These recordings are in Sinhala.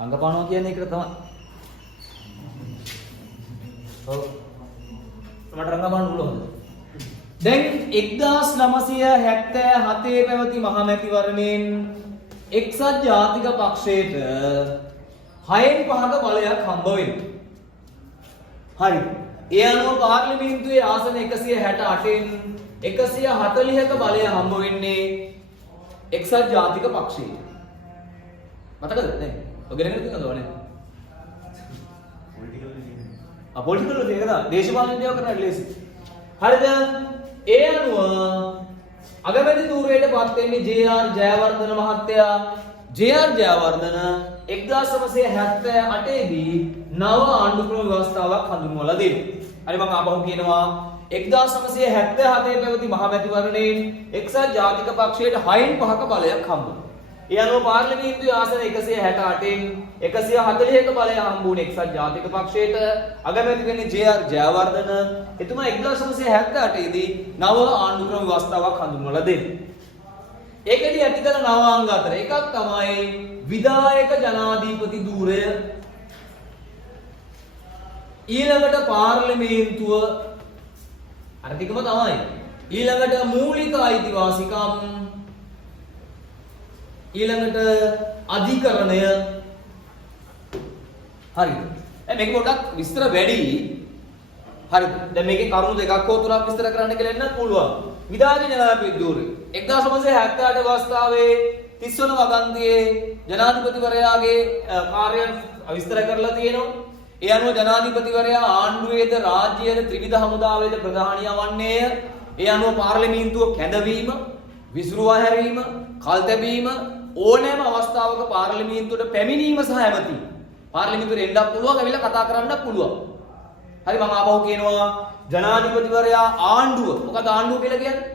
රංගපානවා කියන්නේ ඒකට තමයි. ඔව්. මට රංගපාන්න පුළුවන්ද? දැන් 1977 පැවති මහමැතිවරණයෙන් එක්සත් ජාතික පක්ෂයට 6න් 5ක බලයක් හම්බ වෙනවා. හරි. ඒ අනුව පාර්ලිමේන්තුවේ ආසන 168න් 140ක බලය හම්බ වෙන්නේ එක්සත් ජාතික පක්ෂයට. මතකද නේ? ඔය ගෙනගෙන තියෙනවද නේ? පොලිටිකල් එක තමයි. දේශපාලන දේව කරන්න ලේසි. හරිද? ඒ අනුව අගමැති ධූරයට පත් වෙන්නේ ජේ.ආර්. ජයවර්ධන මහත්තයා. ජේ.ආර්. ජයවර්ධන 1978 දී නව ආණ්ඩු ක්‍රම ව්‍යවස්ථාවක් හඳුන්වලා දෙනවා. හරි මම ආපහු කියනවා 1977 පැවති මහමැතිවරණයෙන් එක්සත් ජාතික පක්ෂයට 6න් 5ක බලයක් හම්බුණා. ඒ අනුව පාර්ලිමේන්තුවේ ආසන 168න් 140ක බලය හම්බුනේ එක්සත් ජාතික පක්ෂයට. අගමැති වෙන්නේ ජේ.ආර්. ජයවර්ධන. එතුමා 1978 දී නව ආණ්ඩු ක්‍රම ව්‍යවස්ථාවක් හඳුන්වලා දෙන්නේ. ඒකෙදි ඇති කරන නව අංග අතර එකක් තමයි විධායක ජනාධිපති ධූරය. ඊළඟට පාර්ලිමේන්තුව අර ටිකම තමයි. ඊළඟට මූලික අයිතිවාසිකම්, ඊළඟට අධිකරණය. හරිද? දැන් මේක පොඩ්ඩක් විස්තර වැඩි. හරිද? දැන් මේකේ කරුණු දෙකක් හෝ තුනක් විස්තර කරන්න කියලා එන්නත් පුළුවන්. විධායක ජනාධිපති ධූරය 1978 අවස්ථාවේ 30 වන වගන්තියේ ජනාධිපතිවරයාගේ කාර්යයන් විස්තර කරලා තියෙනවා. ඒ අනුව ජනාධිපතිවරයා ආණ්ඩුවේද රාජ්‍යයේද ත්‍රිවිධ හමුදාවේද ප්‍රධානියා වන්නේය. ඒ අනුව පාර්ලිමේන්තුව කැඳවීම, විසිරුවා හැරීම, කල් තැබීම, ඕනෑම අවස්ථාවක පාර්ලිමේන්තුවට පැමිණීම සහ ඇමතීම. පාර්ලිමේන්තුවට එන්නත් පුළුවන්, ඇවිල්ලා කතා කරන්නත් පුළුවන්. හරි මම ආපහු කියනවා ජනාධිපතිවරයා ආණ්ඩුව. මොකද ආණ්ඩුව කියලා කියන්නේ?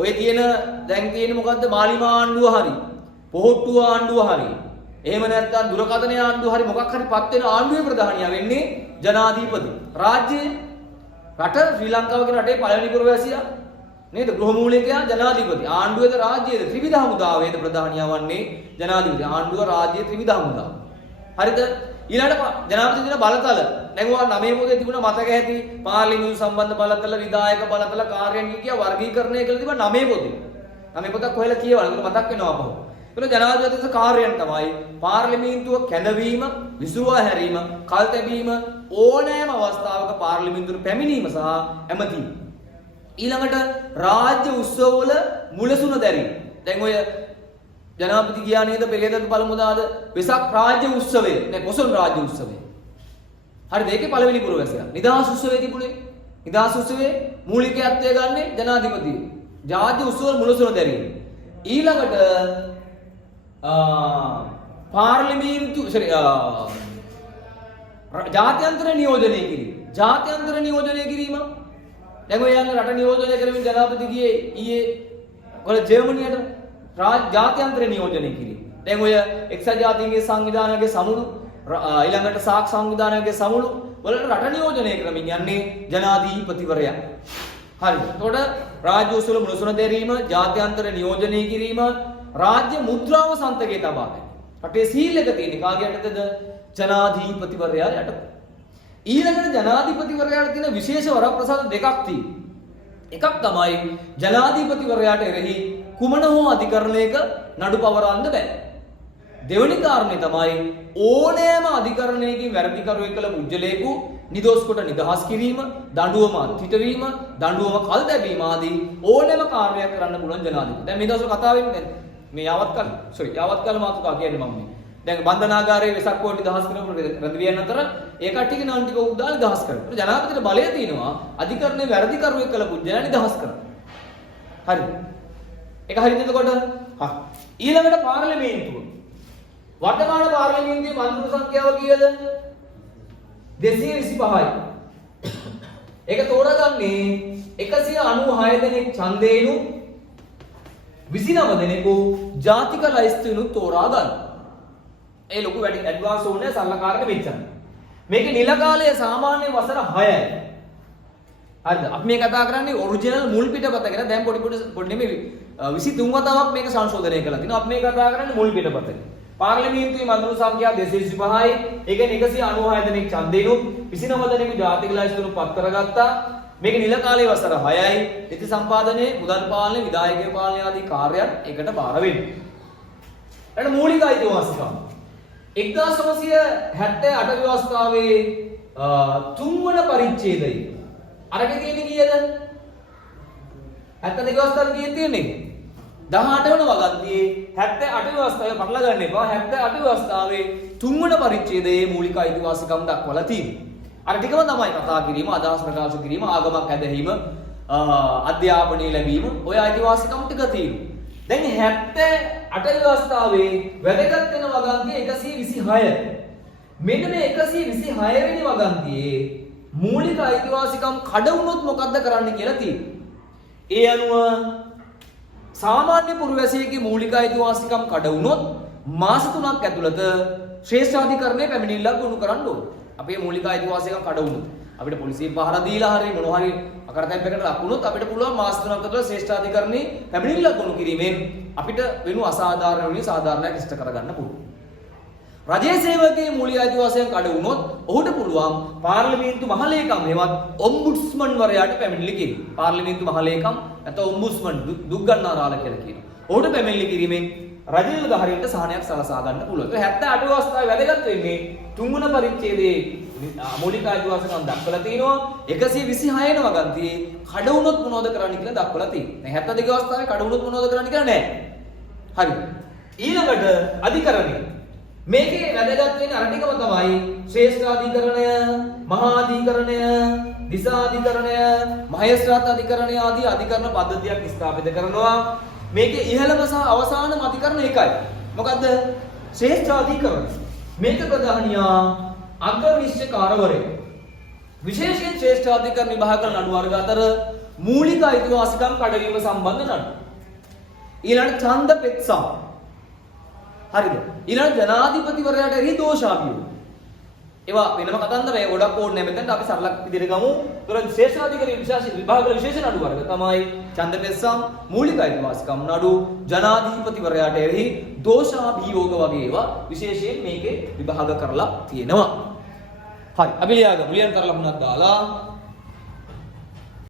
ඔය තියෙන දැන් තියෙන මොකද්ද? මාලිමා ආණ්ඩුව හරි, පොහොට්ටුව ආණ්ඩුව හරි, එහෙම නැත්නම් දුරකථන ආණ්ඩුව හරි මොකක් හරි පත් වෙන ආණ්ඩුවේ ප්‍රධානියා වෙන්නේ ජනාධිපති. රාජ්‍යයේ රට ශ්‍රී ලංකාව කියන රටේ පළවෙනි පුරවැසියා නේද? ගෘහමූලිකයා ජනාධිපති. ආණ්ඩුවේද රාජ්‍යයේද ත්‍රිවිධ හමුදාවේද ප්‍රධානියා වන්නේ ජනාධිපති. ආණ්ඩුව රාජ්‍ය ත්‍රිවිධ හමුදාව. හරිද? ඊළඟට ජනාධිපති දින බලතල. දැන් ඔයා 9 පොතේ තිබුණ මතක ඇති පාර්ලිමේන්තු සම්බන්ධ බලතල, විධායක බලතල, කාර්යයන් කිය වර්ගීකරණය කියලා තිබුණා 9 පොතේ. 9 පොතක් කොහෙලා කියවල මතක් වෙනවා අපහු. ඒක ජනාධිපතිගේ කාර්යයන් තමයි පාර්ලිමේන්තුව කැඳවීම, විසිරුවා හැරීම, කල් තැබීම, ඕනෑම අවස්ථාවක පාර්ලිමේන්තුවට පැමිණීම සහ ඇමතීම. ඊළඟට රාජ්‍ය උත්සවවල මුලසුන දැරීම. දැන් ඔය ජනාධිපති ගියා නේද පෙරේදා පළමුදාද වෙසක් රාජ්‍ය උත්සවය නේ කොසල් රාජ්‍ය උත්සවය. හරිද? ඒකේ පළවෙනි පුරවැසියා. නිදහස් උත්සවයේ තිබුණේ. නිදහස් උත්සවයේ මූලිකත්වය ගන්නේ ජනාධිපතිය. රාජ්‍ය උත්සවවල මුලසුන දැරීම. ඊළඟට පාර්ලිමේන්තු ජාත්‍යන්තර නියෝජනය කිරීම. ජාත්‍යන්තර නියෝජනය කිරීම. දැන් ඔය යන රට නියෝජනය කරමින් ජනාධිපති ගියේ ඊයේ ඔය ජර්මනියට ජාත්‍යන්තර නියෝජනය කිරීම. දැන් ඔය එක්සත් ජාතීන්ගේ සංවිධානයේ සමුළු ඊළඟට සාක් සංවිධානයේ සමුළු වලට රට නියෝජනය කරමින් යන්නේ ජනාධිපතිවරයා. හරිද? එතකොට රාජ්‍ය උත්සවවල මුලසුන දැරීම, ජාත්‍යන්තර නියෝජනය කිරීම, රාජ්‍ය මුද්‍රාව සන්තකේ තබා ගැනීම. රටේ සීල් එක තියෙන්නේ කාගේ යටතේද? ජනාධිපතිවරයා යටතේ. ඊළඟට ජනාධිපතිවරයාට තියෙන විශේෂ වරප්‍රසාද දෙකක් තියෙනවා. එකක් තමයි ජනාධිපතිවරයාට එරෙහි කුමන හෝ අධිකරණයක නඩු පවරන්න බෑ. දෙවෙනි කාරණේ තමයි ඕනෑම අධිකරණයකින් වැරදිකරුවෙක් කළ පුජ්‍යලයකු නිදොස් කොට නිදහස් කිරීම, දඬුවම අත්හිටවීම, දඬුවම කල් තැබීම ආදී ඕනෑම කාර්යයක් කරන්න පුළුවන් ජනාධිපති. දැන් මේ දවස්වල කතා වෙන්නේ මේ යාවත්කාල මාතෘකා කියන්නේ මම මේ. දැන් බන්ධනාගාරයේ වෙසක් පොඩි නිදහස් කරන රැඳවියන් අතර ඒ කට්ටියගේ නම් ටික උදාල් නිදහස් කරනවා. ජනාධිපතිට බලය තියෙනවා අධිකරණයේ වැරදිකරුවෙක් කළ පුජ්‍යලයා නිදහස් කරන්න. හරිද? ඒක හරිද එතකොට? හා. ඊළඟට පාර්ලිමේන්තුව. වර්තමාන පාර්ලිමේන්තුවේ මන්ත්‍රී සංඛ්‍යාව කීයද? 225යි. ඒක තෝරාගන්නේ 196 දෙනෙක් ඡන්දේනු 29 දෙනෙකු ජාතික ලයිස්තුවෙනු තෝරා ගන්න. ඒ ලොකු වැඩි ඇඩ්වාන්ස් ඕනේ සරලකාරක මෙච්චර. මේකේ නිල කාලය සාමාන්‍ය වසර 6යි. හරිද? අපි මේ කතා කරන්නේ ඔරිජිනල් මුල් පිටපත ගැන. දැන් පොඩි නෙමෙයි 23 වතාවක් මේක සංශෝධනය කළා. තිනවා අපි මේ කතා කරන්නේ මුල් පිටපත. පාර්ලිමේන්තුවේ මන්ත්‍රී සංඛ්‍යාව 225යි. ඒ කියන්නේ 196 දෙනෙක් ඡන්දේනොත් 29 දෙනෙකු ජාතික ලයිස්තුව පත් කරගත්තා. මේක නිල කාලයේ වසර 6යි. නීති සම්පාදනයේ, මුදල් පාලනය, විධායක පාලනය ආදී කාර්යයන් එකට බාර වෙන්නේ. ඊට මූලික අයිතිවාසිකම් 1978 ව්‍යවස්ථාවේ තුන්වන පරිච්ඡේදයේ අරගෙන තියෙන්නේ කීයද? 72 ව්‍යවස්ථාවේ කීයද තියෙන්නේ? 18 වන වගන්තියේ 78 ව්‍යවස්ථාවේ පටල ගන්න එපා. 78 ව්‍යවස්ථාවේ තුන්වන පරිච්ඡේදයේ මූලික අයිතිවාසිකම් දක්වලා තියෙනවා. අර ටිකම තමයි කතා කිරීම, අදහස් ප්‍රකාශ කිරීම, ආගමක් ඇදහිීම, අධ්‍යාපනය ලැබීම, ඔය අයිතිවාසිකම් ටික තියෙනවා. දැන් 78 ව්‍යවස්ථාවේ වැදගත් වෙන වගන්තිය 126. මෙන්න මේ 126 වෙනි වගන්තියේ මූලික අයිතිවාසිකම් කඩ වුණොත් මොකද්ද කරන්න කියලා තියෙනවා. ඒ අනුව සාමාන්‍ය පුරවැසියෙකුගේ මූලික අයිතිවාසිකම් කඩ වුණොත් මාස 3ක් ඇතුළත ශ්‍රේෂ්ඨාධිකරණයේ පැමිණිල්ලක් ගොනු කරන්න ඕන. අපේ මූලික අයිතිවාසිකම් කඩ වුණොත් අපිට පොලිසිය පහර දීලා හරි මොනවා හරි අකරතැබ්බකට ලක් වුණොත් අපිට පුළුවන් මාස 3ක් ඇතුළත ශ්‍රේෂ්ඨාධිකරණයේ පැමිණිල්ලක් ගොනු කිරීමෙන් අපිට වෙනු අසාධාරණ වෙනු සාධාරණයක් ඉෂ්ට කරගන්න පුළුවන්. රජයේ සේවකයේ මූලික අයිතිවාසිකම් කඩ වුණොත් ඔහුට පුළුවන් පාර්ලිමේන්තු මහලේකම් හෙවත් ඔම්බුඩ්ස්මන් වරයාට පැමිණිලි කිරීම. පාර්ලිමේන්තු මහලේකම් නැත්නම් ඔම්බුඩ්ස්මන් දුක් ගන්නාරාල කියලා කියනවා. ඔහුට පැමිණිලි කිරීමෙන් රජ නිලධාරීන්ට සහනයක් සලසා ගන්න පුළුවන්. ඒ 78 අවස්ථාවේ වැදගත් වෙන්නේ තුන්වන පරිච්ඡේදයේ මූලික අයිතිවාසිකම් දක්වලා තිනවා. 126 වෙනි වගන්තියේ කඩ වුණොත් මොනවද කරන්න කියලා දක්වලා තියෙනවා. දැන් 72 අවස්ථාවේ කඩ වුණොත් මොනවද කරන්න කියලා නැහැ. හරි. ඊළඟට අධිකරණය. මේකේ වැදගත් වෙන්නේ අර ටිකම තමයි ශ්‍රේෂ්ඨාධිකරණය, මහාධිකරණය, දිසාධිකරණය, මහේස්ත්‍රාත් අධිකරණය ආදී අධිකරණ පද්ධතියක් ස්ථාපිත කරනවා. මේකේ ඉහළම සහ අවසානම අධිකරණ එකයි. මොකද්ද? ශ්‍රේෂ්ඨාධිකරණය. මේක ප්‍රධානියා අග්‍රවිනිශ්චයකාරවරයෙක්. විශේෂයෙන් ශ්‍රේෂ්ඨාධිකරණ විභාග කරන නඩු වර්ග අතර මූලික අයිතිවාසිකම් කඩවීම සම්බන්ධ නඩු. ඊළඟ ඡන්ද පෙත්සම්. හරිද? ඊළඟ ජනාධිපතිවරයාට එරෙහි දෝෂාභියෝග. ඒවා වෙනම කතන්දරය ගොඩක් ඕනේ නැහැ. මෙතනට අපි සරල විදිහට ගමු. ඒතර ශ්‍රේෂ්ඨාධිකරණ විභාග විශේෂ නඩු වර්ග තමයි ඡන්ද පෙත්සම්, මූලික අයිතිවාසිකම් නඩු, ජනාධිපතිවරයාට එරෙහි දෝෂාභියෝග වගේ ඒවා විශේෂයෙන් මේකේ විභාග කරලා තියෙනවා. හරි. අපි ලියාගමු. ලියන තර ලකුණක් දාලා